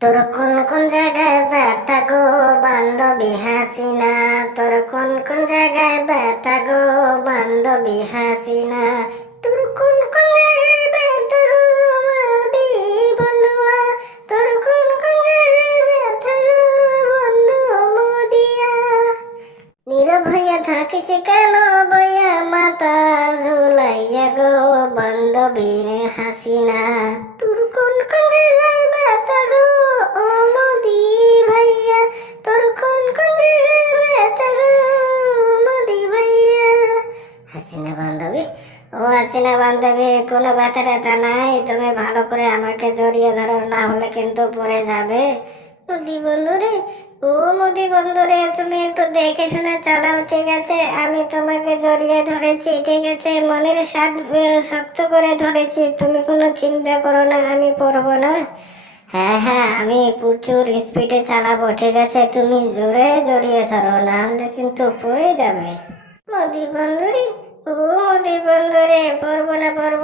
তোর কোন কোন জায়গায় ব্যথা গো বান্ধবী? হাসিনা, তোর কোন কোন জায়গায় ব্যথা গো বান্ধবী? হাসিনা, তোর কোন কোন জায়গায় ব্যথা গো মাদি বন্ধুয়া? তোর কোন কোন জায়গায় ব্যথা গো কেন বইয়া মাথা ঝুলাইয়া গো বান্ধবীর হাসিনা, তোর কোন কোন ও হাসিনা বান্ধবী, কোনো ব্যথা ট্যাথা নাই। তুমি ভালো করে আমাকে জড়িয়ে ধরো, না হলে কিন্তু পড়ে যাবে। মোদি বন্ধুরে, ও মোদি বন্ধুরে, তুমি একটু দেখে শুনে চালাও, ঠিক আছে? আমি তোমাকে জড়িয়ে ধরেছি, ঠিক আছে? মনের স্বাদ শক্ত করে ধরেছি। তুমি কোনো চিন্তা করো না, আমি পড়ব না। হ্যাঁ হ্যাঁ আমি প্রচুর স্পিডে চালাবো, ঠিক আছে? তুমি জোরে জড়িয়ে ধরো, না হলে কিন্তু পড়ে যাবে। মোদি বন্ধুরে মোদি বন্ধুরে পড়ব না পড়ব